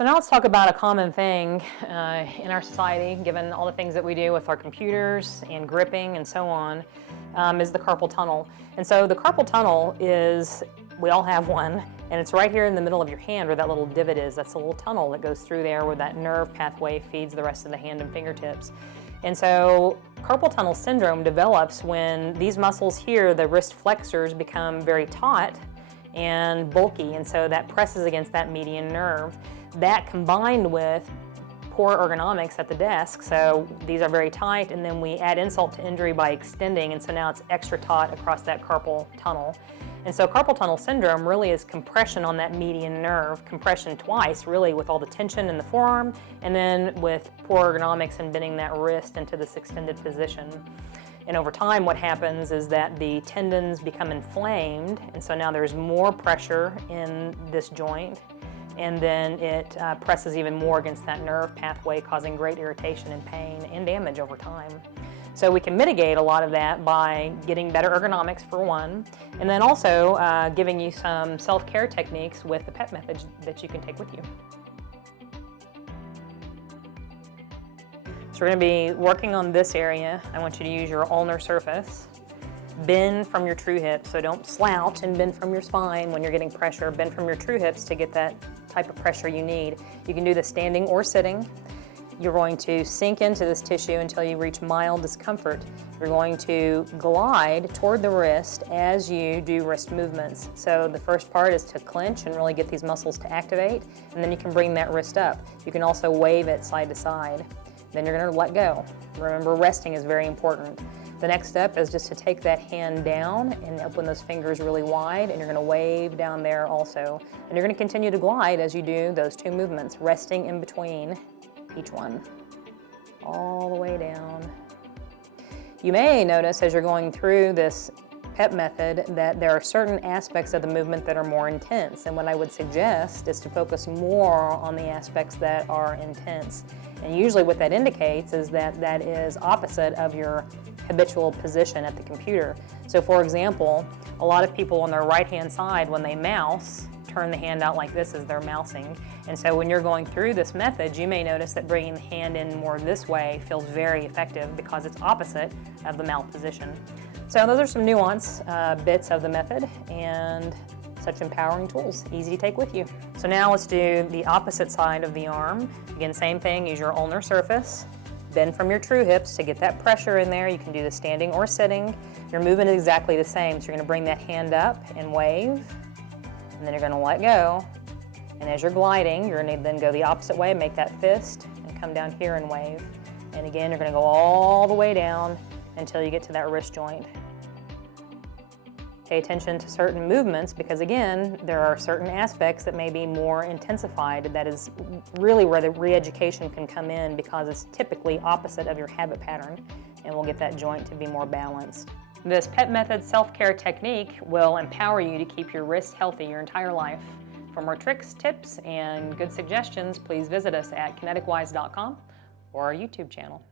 So now let's talk about a common thing in our society, given all the things that we do with our computers and gripping and so on, is the carpal tunnel. And so the carpal tunnel is, we all have one, and it's right here in the middle of your hand where that little divot is. That's a little tunnel that goes through there where that nerve pathway feeds the rest of the hand and fingertips. And so carpal tunnel syndrome develops when these muscles here, the wrist flexors, become very taut and bulky, and so that presses against that median nerve. That combined with poor ergonomics at the desk, so these are very tight, and then we add insult to injury by extending, and so now it's extra taut across that carpal tunnel. And so carpal tunnel syndrome really is compression on that median nerve, compression twice really with all the tension in the forearm, and then with poor ergonomics and bending that wrist into this extended position. And over time what happens is that the tendons become inflamed, and so now there's more pressure in this joint, and then it presses even more against that nerve pathway, causing great irritation and pain and damage over time. So we can mitigate a lot of that by getting better ergonomics for one, and then also giving you some self-care techniques with the PEP method that you can take with you. So we're going to be working on this area. I want you to use your ulnar surface. Bend from your true hips, so don't slouch and bend from your spine when you're getting pressure. Bend from your true hips to get that type of pressure you need. You can do this standing or sitting. You're going to sink into this tissue until you reach mild discomfort. You're going to glide toward the wrist as you do wrist movements. So the first part is to clench and really get these muscles to activate, and then you can bring that wrist up. You can also wave it side to side. Then you're going to let go. Remember, resting is very important. The next step is just to take that hand down and open those fingers really wide, and you're going to wave down there also. And you're going to continue to glide as you do those two movements, resting in between each one, all the way down. You may notice as you're going through this PEP method that there are certain aspects of the movement that are more intense, and what I would suggest is to focus more on the aspects that are intense. And usually what that indicates is that that is opposite of your habitual position at the computer. So for example, a lot of people on their right-hand side, when they mouse, turn the hand out like this as they're mousing. And so when you're going through this method, you may notice that bringing the hand in more this way feels very effective because it's opposite of the mouth position. So those are some nuance bits of the method, and such empowering tools, easy to take with you. So now let's do the opposite side of the arm. Again, same thing, use your ulnar surface. Bend from your true hips to get that pressure in there. You can do the standing or sitting. Your movement is exactly the same. So you're going to bring that hand up and wave, and then you're going to let go. And as you're gliding, you're going to then go the opposite way, make that fist, and come down here and wave. And again, you're going to go all the way down until you get to that wrist joint. Pay attention to certain movements because, again, there are certain aspects that may be more intensified. That is really where the re-education can come in because it's typically opposite of your habit pattern, and we'll get that joint to be more balanced. This PEP method self-care technique will empower you to keep your wrists healthy your entire life. For more tricks, tips, and good suggestions, please visit us at kineticwise.com or our YouTube channel.